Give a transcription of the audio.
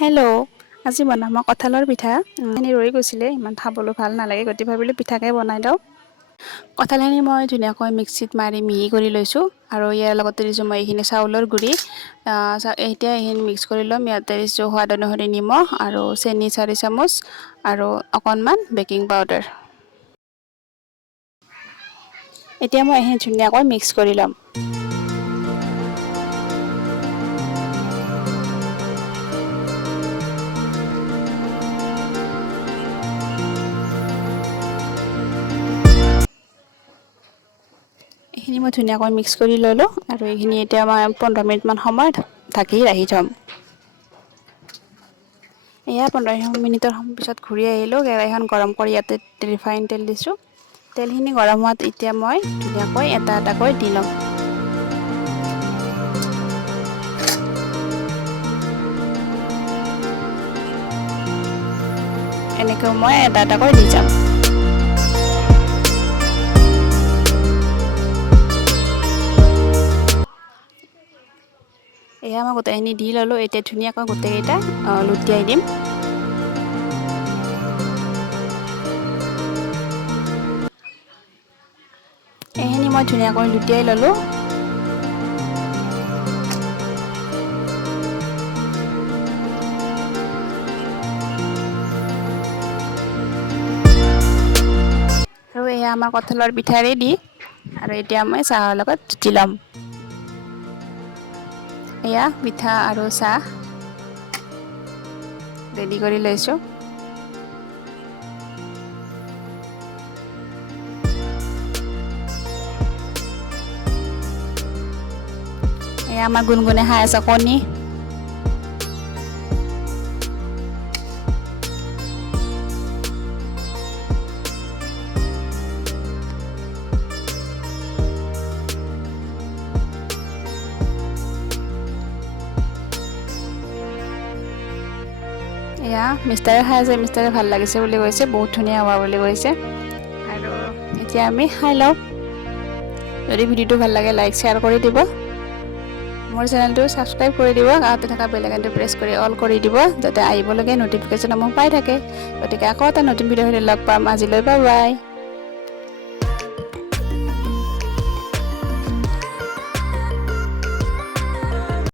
Hello', আজি বনাম মই কঁঠালৰ পিঠা। এনে ৰৈ গৈছিলে, ইমান খাবলৈ ভাল নালাগে, গতিকে ভাবিলোঁ পিঠাকে বনাই দিওঁ। কঁঠালখিনি মই ধুনীয়াকৈ মিক্সিত মাৰি মিহি কৰি লৈছোঁ আৰু ইয়াৰ লগতে দিছোঁ মই এইখিনি চাউলৰ গুড়ি। এতিয়া এইখিনি মিক্স কৰি ল'ম। ইয়াতে দিছোঁ সোৱাদ অনুসৰি নিমখ আৰু চেনি 4 চামুচ আৰু অকণমান বেকিং পাউদাৰ। এতিয়া মই এইখিনি ধুনীয়াকৈ মিক্স কৰি ল'ম। এইখিনি মই ধুনীয়াকৈ মিক্স কৰি ল'লোঁ আৰু এইখিনি এতিয়া মই 15 মিনিটমান সময় ঢাকি ৰাখি থ'ম। এয়া 15 মিনিটৰ পিছত ঘূৰি আহিলোঁ। কেৰাহীখন গৰম কৰি ইয়াতে ৰিফাইন তেল দিছোঁ। তেলখিনি গৰম হোৱাত এতিয়া মই ধুনীয়াকৈ এটা এটাকৈ দি ল'ম। এনেকৈ মই এটা এটাকৈ দি যাম। এয়া মই গোটেইখিনি দি ল'লোঁ। এতিয়া ধুনীয়াকৈ গোটেইকেইটা লুটিয়াই দিম। এইখিনি মই ধুনীয়াকৈ লুটিয়াই ল'লোঁ। আৰু এয়া আমাৰ কঁঠালৰ পিঠা ৰেডি। আৰু এতিয়া মই চাহৰ লগত জুতি ল'ম। এয়া পিঠা আৰু চাহ ৰেডি কৰি লৈছোঁ। এয়া আমাৰ গুণগুণে খাই আছে কণী। এয়া মিষ্টাৰে খাই আছে, মিষ্টাৰে ভাল লাগিছে বুলি কৈছে, বহুত ধুনীয়া হোৱা বুলি কৈছে। আৰু এতিয়া আমি খাই লওঁ। যদি ভিডিঅ'টো ভাল লাগে লাইক শ্বেয়াৰ কৰি দিব। মোৰ চেনেলটো ছাবস্ক্ৰাইব কৰি দিব। কাষতে থকা বেল আইকনটো প্ৰেছ কৰি অল কৰি দিব, যাতে আহিবলগীয়া নটিফিকেশ্যন মোক পাই থাকে। গতিকে আকৌ এটা নতুন ভিডিঅ' লগ পাম। আজিলৈ বাই বাই।